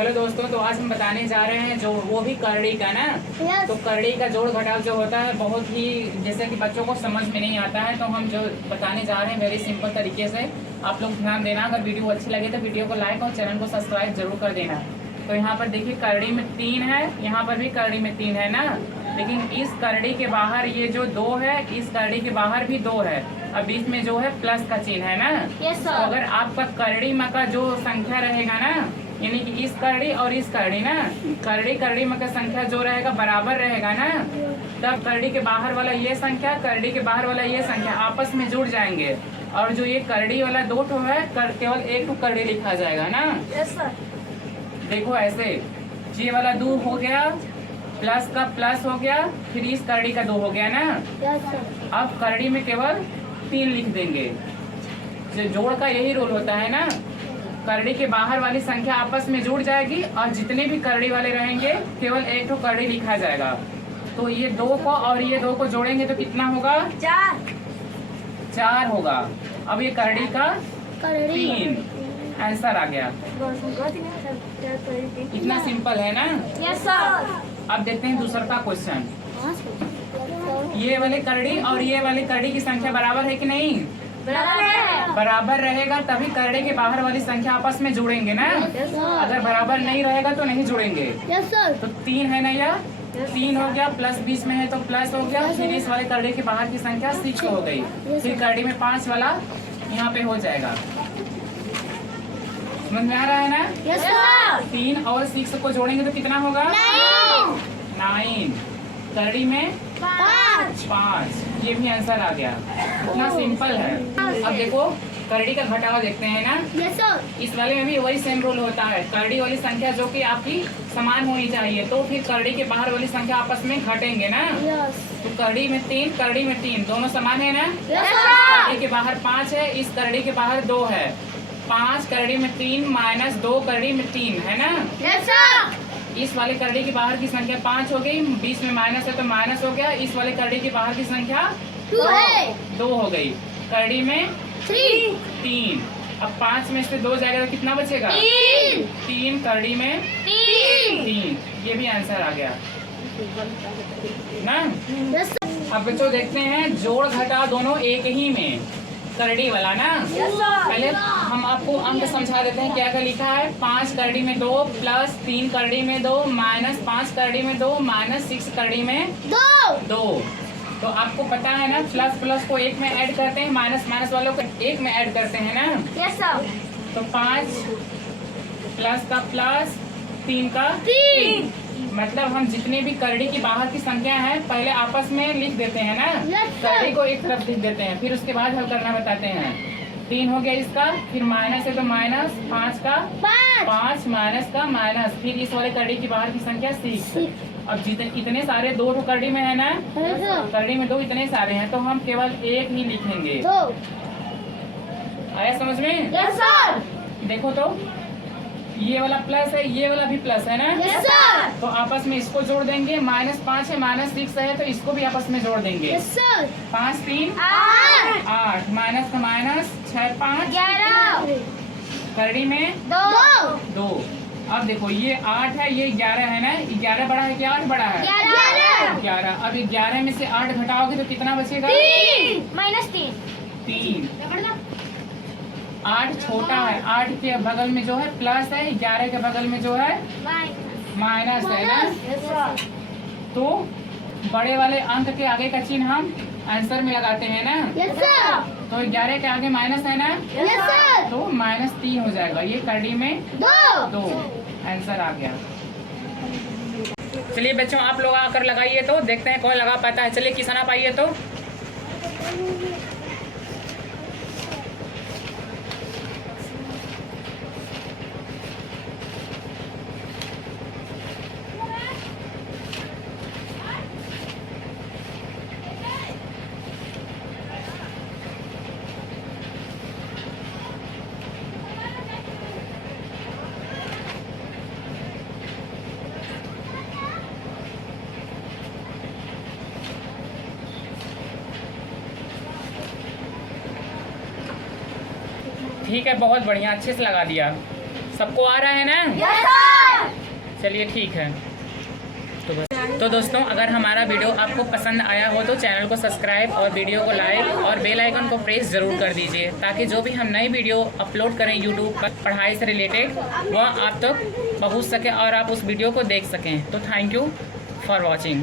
Hello दोस्तों, तो आज हम बताने जा रहे हैं जो वो भी करड़ी का ना। Yes. तो करड़ी का जोड़ घटाव जो होता है बहुत ही जैसे कि बच्चों को समझ में नहीं आता है, तो हम जो बताने जा रहे हैं वेरी सिंपल तरीके से। आप लोग ध्यान देना, अगर वीडियो अच्छी लगे तो वीडियो को लाइक और चैनल को सब्सक्राइब जरूर कर देना। तो यहाँ पर देखिए करड़ी में 3 है, यहाँ पर भी करड़ी में 3 है ना, लेकिन इस करड़ी के बाहर ये जो 2 है, इस करड़ी के बाहर भी 2 है, अब बीच में जो है प्लस का चिन्ह है ना। Yes, तो sir. अगर आपका करड़ी में का जो संख्या रहेगा ना, यानी कि इस करड़ी और इस करड़ी ना, करड़ी में का संख्या जो रहेगा बराबर रहेगा ना, तब करड़ी के बाहर वाला ये संख्या, करड़ी के बाहर वाला ये संख्या आपस में जुड़ जाएंगे, और जो ये करड़ी वाला 2 ठो है केवल 1 ठो करड़ी लिखा जाएगा ना। Yes, sir. देखो ऐसे, ये वाला 2 हो गया, प्लस का प्लस हो गया, फिर इस करड़ी का 2 हो गया ना। Yes, sir. अब करड़ी में केवल 3 लिख देंगे। जो जोड़ का यही रोल होता है ना, करड़ी के बाहर वाली संख्या आपस में जुड़ जाएगी और जितने भी करड़ी वाले रहेंगे केवल 1 ठो करड़ी लिखा जाएगा। तो ये 2 को और ये 2 को जोड़ेंगे तो कितना होगा? 4 होगा। अब ये करड़ी का 3 आंसर आ गया। इतना सिंपल है ना। Yes, sir. अब देखते हैं दूसरा का क्वेश्चन। ये वाले करड़ी और ये वाली करड़ी की संख्या बराबर है कि नहीं? बराबर है. बराबर रहेगा तभी करड़ी के बाहर वाली संख्या आपस में जुड़ेंगे ना। Yes, sir. अगर बराबर नहीं रहेगा तो नहीं जुड़ेंगे। Yes, sir. तो 3 है ना, यह 3 हो गया, प्लस बीच में है तो प्लस हो गया, फिर इस वाले करड़ी के बाहर की संख्या 6 हो गई, फिर करड़ी में 5 वाला यहाँ पे हो जाएगा। समझ में आ रहा है ना? Yes, sir. 3 और 6 को जोड़ेंगे तो कितना होगा? 9। करड़ी में 5। ये भी आंसर आ गया। इतना सिंपल है। अब देखो करड़ी का घटाव देखते हैं ना। Yes, sir. इस वाले में भी वही सेम रूल होता है। करड़ी वाली संख्या जो कि आपकी समान होनी चाहिए, तो फिर करड़ी के बाहर वाली संख्या आपस में घटेंगे ना। Yes. तो करड़ी में 3, करड़ी में 3 दोनों समान है ना। Yes, sir. करड़ी के बाहर 5 है, इस करड़ी के बाहर 2 है। 5 करड़ी में 3 माइनस 2 करड़ी में 3 है ना। Yes, sir. इस वाले करड़ी की बाहर की संख्या 5 हो गई, बीच में माइनस है तो माइनस हो गया, इस वाले करड़ी की बाहर की संख्या 2 है. 2 हो गई। करड़ी में 3. 3, अब 5 में से 2 जाएगा तो कितना बचेगा? 3 करड़ी में 3। ये भी आंसर आ गया ना। Yes, sir. अब बच्चों देखते हैं जोड़ घटाव दोनों एक ही में, करड़ी वाला ना। Yes, sir. पहले हम आपको अंक समझा देते हैं क्या क्या लिखा है। 5 करड़ी में 2, प्लस 3 करड़ी में 2, माइनस 5 करड़ी में 2, माइनस 6 करड़ी में 2। तो आपको पता है ना, प्लस प्लस को 1 में ऐड करते हैं, माइनस माइनस वालों को 1 में ऐड करते हैं ना। Yes, sir. तो 5 प्लस का प्लस, 3 का 3. मतलब हम जितने भी करड़ी की बाहर की संख्या है पहले आपस में लिख देते हैं ना। Yes, sir. करड़ी को एक तरफ लिख देते हैं, फिर उसके बाद हल करना बताते हैं। 3 हो गया इसका, फिर माइनस है तो माइनस, 5 का 5 माइनस का माइनस, फिर इस वाले करड़ी की बाहर की संख्या 6। अब जितने इतने सारे 2 ठो करड़ी में है ना, Yes, sir. करड़ी में 2 इतने सारे हैं, तो हम केवल 1 ही लिखेंगे। 2. आया समझ में? Yes, sir. देखो तो ये वाला प्लस है, ये वाला भी प्लस है ना। Yes, sir. तो आपस में इसको जोड़ देंगे, माइनस 5 है, माइनस 6 है, तो इसको भी आपस में जोड़ देंगे। Yes, sir. 5 3 8. 8, माइनस का माइनस, 6 5, 11. करड़ी में 2. 2। अब देखो ये 8 है, ये 11 है ना। 11 बड़ा है कि 8 बड़ा है? 11। अब 11 में से 8 घटाओगे तो कितना बचेगा? 3. -3. 3। 8 छोटा है, 8 के बगल में जो है प्लस है, 11 के बगल में जो है माइनस है ना। Yes, sir. तो बड़े वाले अंक के आगे का चिन्ह हम आंसर में लगाते हैं ना। Yes, sir. तो 11 के आगे माइनस है ना, Yes, sir. तो -3 हो जाएगा। ये करड़ी में 2 आंसर आ गया। चलिए बच्चों आप लोग आकर लगाइए, तो देखते हैं कौन लगा पाता है। चलिए किसान आप आइए तो। ठीक है, बहुत बढ़िया, अच्छे से लगा दिया। सबको आ रहा है ना? Yes, sir. चलिए ठीक है। तो दोस्तों अगर हमारा वीडियो आपको पसंद आया हो तो चैनल को सब्सक्राइब और वीडियो को लाइक और बेल आइकन को प्रेस ज़रूर कर दीजिए, ताकि जो भी हम नई वीडियो अपलोड करें यूट्यूब पर पढ़ाई से रिलेटेड वह आप तक पहुंच सके और आप उस वीडियो को देख सकें। तो थैंक यू फॉर वॉचिंग।